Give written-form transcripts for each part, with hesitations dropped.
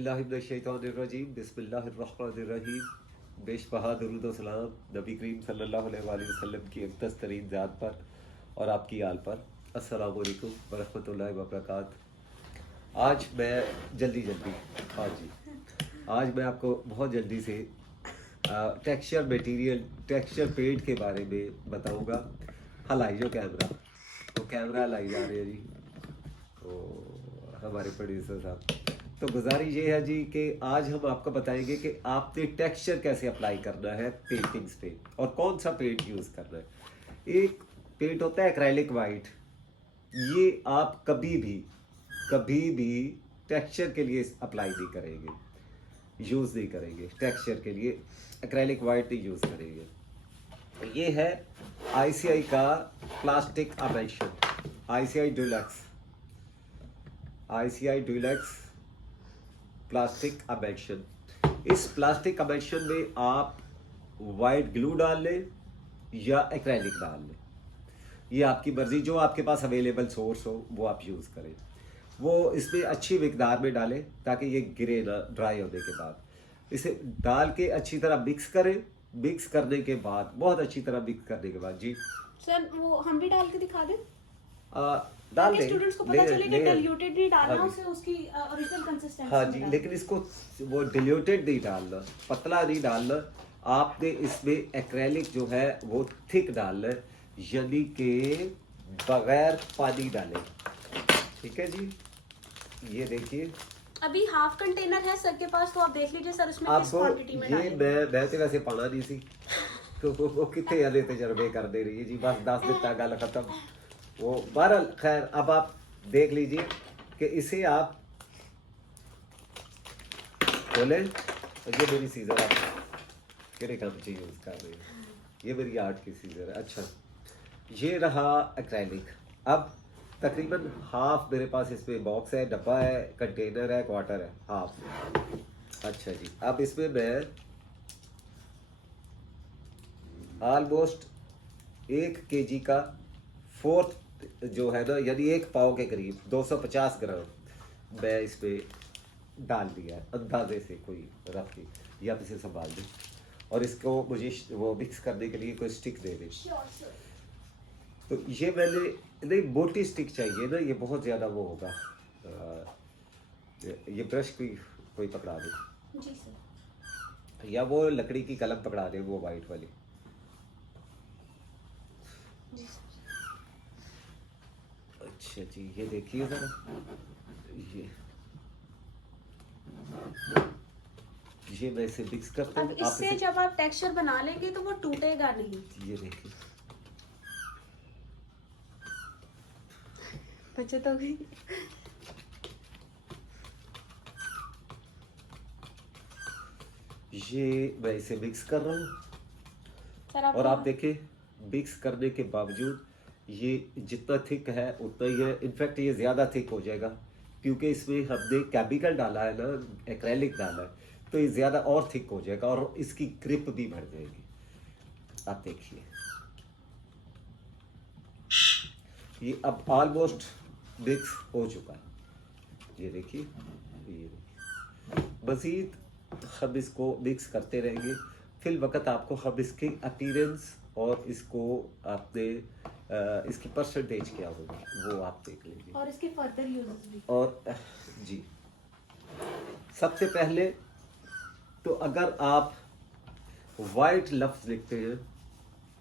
औज़ुबिल्लाहिमिनश्शैतानिर्रजीम बिस्मिल्लाहिर्रहमानिर्रहीम। बेशबहा दुरूद व सलाम नबी करीम सल्लल्लाहु अलैहि वसल्लम की अक़दस तरीन ज़ात पर और आपकी आल पर। अस्सलामु अलैकुम व रहमतुल्लाहि व बरकातहू। आज मैं जल्दी हाँ जी आज मैं आपको बहुत जल्दी से टेक्सचर मटेरियल टेक्सचर पेंट के बारे में बताऊंगा। हलाई जो कैमरा तो कैमरा हलाई जा रही है जी, तो हमारे प्रोड्यूसर साहब। तो गुजारिश ये है जी कि आज हम आपको बताएंगे कि आपने टेक्सचर कैसे अप्लाई करना है पेंटिंग्स पे और कौन सा पेंट यूज़ करना है। एक पेंट होता है एक्रेलिक वाइट, ये आप कभी भी टेक्सचर के लिए अप्लाई नहीं करेंगे, यूज़ नहीं करेंगे। टेक्सचर के लिए एक्रेलिक वाइट नहीं यूज़ करेंगे। ये है ICI का प्लास्टिक अमेल्शन, ICI डुलक्स प्लास्टिक अमेल्शन। इस प्लास्टिक अमेल्शन में आप वाइट ग्लू डाल लें या एक्रेलिक डाल लें, ये आपकी मर्जी, जो आपके पास अवेलेबल सोर्स हो वो आप यूज़ करें। वो इसमें अच्छी मिकदार में डालें ताकि ये गिरे ना ड्राई होने के बाद। इसे डाल के अच्छी तरह मिक्स करें। मिक्स करने के बाद बहुत अच्छी तरह मिक्स करने के बाद जी सर वो हम भी डाल के दिखा दें डाल ताकि दें, स्टूडेंट्स को पता चले कि डाइल्यूटेड नहीं डालना, उसे उसकी ओरिजिनल कंसिस्टेंसी हाँ जी, लेकिन इसको वो डिल्यूटेड नहीं डालना, पतला नहीं डालना। आपने इसमें एक्रेलिक जो है वो थिक डालना है, यानी कि बगैर पानी डाले। ठीक है जी, ये देखिए अभी हाफ कंटेनर है सर के पास, तो आप देख लीजिए सर उसमें किस क्वांटिटी में ये मैं तो वैसे पाना नहीं सी तो वो कितने वाले तजर्बे कर दे रही है जी, बस 10 दिन तक गल खत्म। वो बहरहाल खैर, अब आप देख लीजिए कि इसे आप खोलें। ये मेरी सीजर आप कितने काम से यूज़ कर रहे हैं, ये मेरी आर्ट की सीजर है। अच्छा, ये रहा एक्रेलिक। अब तकरीबन हाफ मेरे पास इसमें बॉक्स है, डब्बा है, कंटेनर है, क्वार्टर है, हाफ। अच्छा जी, अब इसमें मैं ऑलमोस्ट 1 kg का फोर्थ जो है ना, यानी 1 पाव के करीब 250 ग्राम मैं इसमें डाल दिया है अंदाजे से, कोई रफली, या आप इसे संभाल दें और इसको मुझे वो मिक्स करने के लिए कोई स्टिक दे दें। तो ये मैंने नहीं, मोटी स्टिक चाहिए ना, ये बहुत ज़्यादा वो होगा। ये ब्रश कोई पकड़ा दे जी सर, या वो लकड़ी की कलम पकड़ा दे, वो वाइट वाली। जी सर। अच्छा जी, ये देखिए जरा, ये मैं इसे मिक्स करता अब हूँ। इससे जब आप टेक्सचर बना लेंगे तो वो टूटेगा नहीं। ये देखिए, बचत हो गई। ये मैं इसे मिक्स कर रहा हूँ सर और आप देखिए मिक्स करने के बावजूद ये जितना थिक है उतना ही है। इनफैक्ट ये ज़्यादा थिक हो जाएगा क्योंकि इसमें हमने केमिकल डाला है ना, एक्रेलिक डाला है, तो ये ज़्यादा और थिक हो जाएगा और इसकी ग्रिप भी बढ़ जाएगी। आप देखिए, ये अब ऑलमोस्ट मिक्स हो चुका है। ये देखिए, मज़ीद हम इसको मिक्स करते रहेंगे। फिल वक्त आपको हम इसकी अपीयरेंस और इसको आपने इसकी परसेंटेज क्या होगी वो आप देख लीजिए, और इसके फर्दर यूजेस भी। और जी सबसे पहले तो अगर आप वाइट लफ्ज़ लिखते हैं,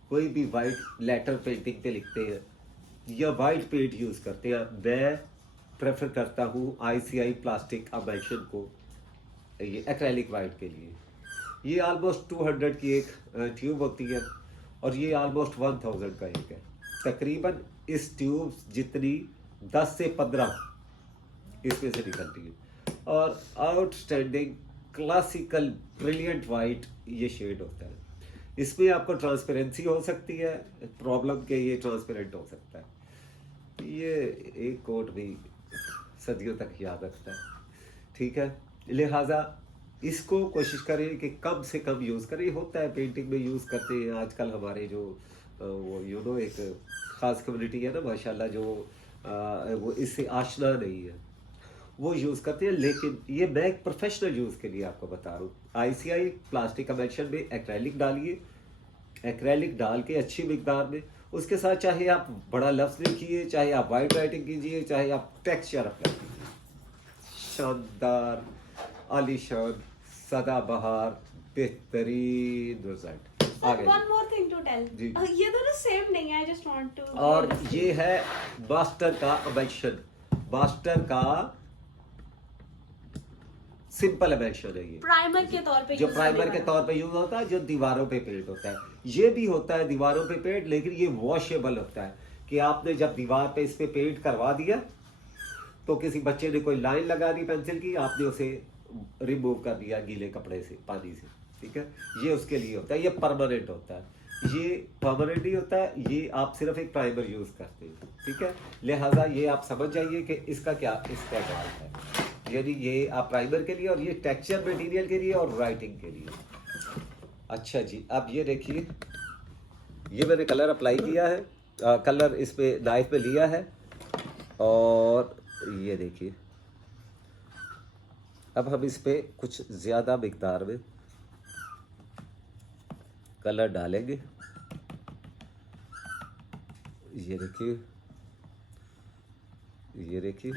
कोई भी वाइट लेटर पेंटिंग पे लिखते हैं या वाइट पेंट यूज़ करते हैं, मैं प्रेफर करता हूँ ICI प्लास्टिक अमेल्शन को, ये एक्रेलिक वाइट के लिए। ये ऑलमोस्ट 200 की एक ट्यूब होती है और ये ऑलमोस्ट 1000 का एक है। तकरीबन इस ट्यूब जितनी 10 से 15 इसमें से निकलती है और आउटस्टैंडिंग क्लासिकल ब्रिलियंट वाइट ये शेड होता है। इसमें आपको ट्रांसपेरेंसी हो सकती है, प्रॉब्लम के ये ट्रांसपेरेंट हो सकता है। ये एक कोट भी सदियों तक याद रखता है। ठीक है, लिहाजा इसको कोशिश करें कि कम से कम यूज़ करें। होता है पेंटिंग में यूज़ करते हैं आजकल हमारे जो वो एक ख़ास कम्युनिटी है ना माशाल्लाह, जो वो इससे आशना नहीं है, वो यूज़ करते हैं। लेकिन ये मैं एक प्रोफेशनल यूज़ के लिए आपको बता रहा हूँ। ICI प्लास्टिक एमल्शन में एक्रेलिक डालिए, एक्रेलिक डाल के अच्छी मिकदार में, उसके साथ चाहे आप बड़ा लफ्ज़ लिखिए, चाहे आप वाइट राइटिंग कीजिए, चाहे आप टेक्सचर अप्लाई कीजिए, शानदार, आलीशान, सदाबहार, बेहतरीन result. Sir one more thing to tell, जी। ये दोनों सेम नहीं है, आई जस्ट वांट टू। और ये है बास्टर का एमल्शन, बास्टर का सिंपल एमल्शन है ये, प्राइमर के तौर पे जो use प्राइमर करने के वाला। तौर पे यूज होता है, जो दीवारों पे पेंट होता है। ये भी होता है दीवारों पे पेंट, लेकिन ये वॉशेबल होता है कि आपने जब दीवार पे इस पे पेंट करवा दिया तो किसी बच्चे ने कोई लाइन लगा दी पेंसिल की, आपने उसे रिमूव कर दिया गीले कपड़े से, पानी से, ठीक है। ये उसके लिए होता है, ये परमानेंट होता है, ये परमानेंट ही होता है। ये आप सिर्फ एक प्राइमर यूज करते हैं, ठीक है। लिहाजा ये आप समझ जाइए कि इसका क्या इस्तेमाल है, यानी ये आप प्राइमर के लिए और ये टेक्सचर मटेरियल के लिए और राइटिंग के लिए। अच्छा जी, अब ये देखिए, ये मैंने कलर अप्लाई किया है, कलर इस पे नाइफ पे लिया है, और ये देखिए अब हम इस पे कुछ ज़्यादा मिकदार में कलर डालेंगे। ये देखिए, ये देखिए,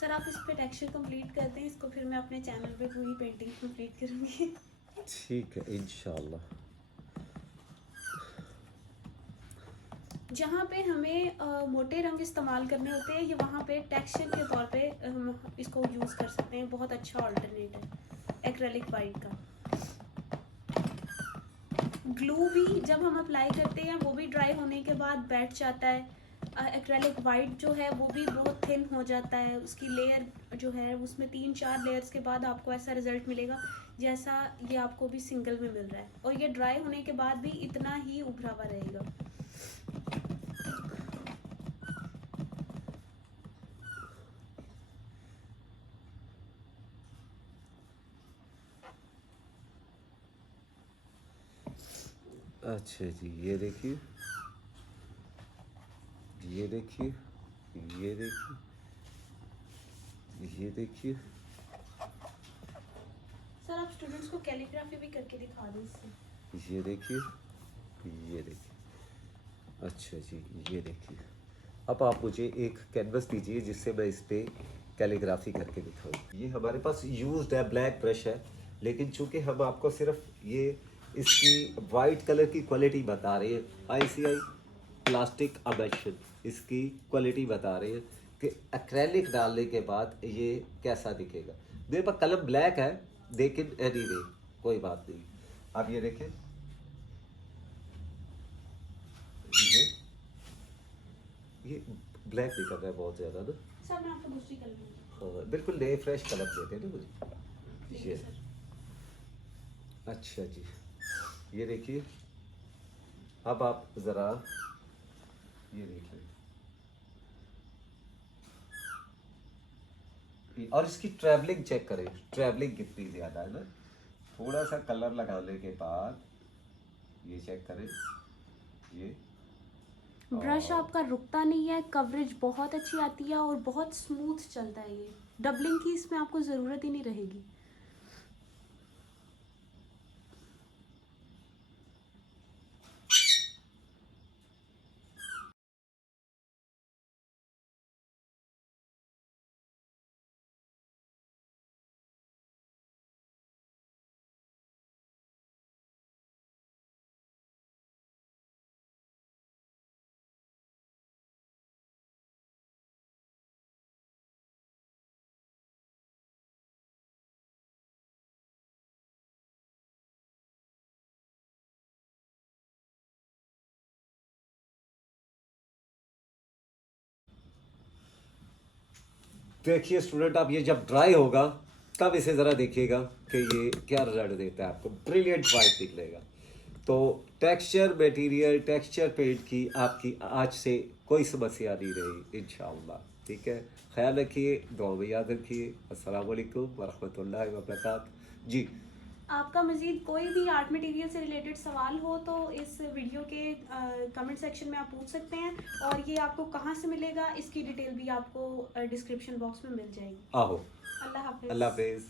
सर आप इस पे टेक्सचर कंप्लीट करते हैं इसको, फिर मैं अपने चैनल पे पूरी पेंटिंग कंप्लीट करूंगी। ठीक है इंशाल्लाह। जहाँ पे हमें मोटे रंग इस्तेमाल करने होते हैं, ये वहाँ पे टेक्सचर के तौर पे हम इसको यूज़ कर सकते हैं। बहुत अच्छा ऑल्टरनेट है एक्रेलिक वाइट का। ग्लू भी जब हम अप्लाई करते हैं वो भी ड्राई होने के बाद बैठ जाता है। एक्रेलिक वाइट जो है वो भी बहुत थिन हो जाता है, उसकी लेयर जो है उसमें 3-4 लेयर्स के बाद आपको ऐसा रिजल्ट मिलेगा जैसा ये आपको भी सिंगल में मिल रहा है, और ये ड्राई होने के बाद भी इतना ही उभरा हुआ रहेगा। अच्छा जी, ये देखिए, ये देखिए, ये देखिए, ये देखिए, सर आप स्टूडेंट्स को कैलीग्राफी भी करके दिखा दें इससे। ये देखिए, ये देखिए। अच्छा जी, ये देखिए। अब आप मुझे एक कैनवस दीजिए जिससे मैं इस पे कैलीग्राफी करके दिखाऊं। ये हमारे पास यूज्ड है, ब्लैक ब्रश है, लेकिन चूंकि हम आपको सिर्फ ये इसकी वाइट कलर की क्वालिटी बता रहे हैं, ICI प्लास्टिक एमल्शन, इसकी क्वालिटी बता रहे हैं कि एक्रेलिक डालने के बाद ये कैसा दिखेगा। मेरे पास कलम ब्लैक है, लेकिन एनीवे कोई बात नहीं। आप ये देखें, ये ब्लैक नहीं कर रहा है बहुत ज़्यादा ना। सर मैं आपको दूसरी कलर दूंगी। हाँ, बिल्कुल नए फ्रेश कलर देते हैं ना मुझे। ये सर अच्छा जी, ये देखिए, अब आप ज़रा ये देख लें और इसकी ट्रैवलिंग चेक करें, ट्रैवलिंग कितनी ज़्यादा है ना। थोड़ा सा कलर लगाने के बाद ये चेक करें, ये ब्रश आपका रुकता नहीं है, कवरेज बहुत अच्छी आती है और बहुत स्मूथ चलता है। ये डबलिंग की इसमें आपको ज़रूरत ही नहीं रहेगी। देखिए स्टूडेंट, आप ये जब ड्राई होगा तब इसे ज़रा देखिएगा कि ये क्या रिजल्ट देता है आपको। ब्रिलियंट वाइट निकलेगा। तो टेक्सचर मटेरियल, टेक्सचर पेंट की आपकी आज से कोई समस्या नहीं रही इंशाअल्लाह, ठीक है। ख्याल रखिए, दुआ में याद रखिए। अस्सलाम वालेकुम वरहमतुल्लाहि वबरकातुहू जी। आपका मज़ीद कोई भी आर्ट मटेरियल से रिलेटेड सवाल हो तो इस वीडियो के कमेंट सेक्शन में आप पूछ सकते हैं, और ये आपको कहाँ से मिलेगा इसकी डिटेल भी आपको डिस्क्रिप्शन बॉक्स में मिल जाएगी। आहो, अल्लाह हाफिज़। अल्लाह हाफिज़।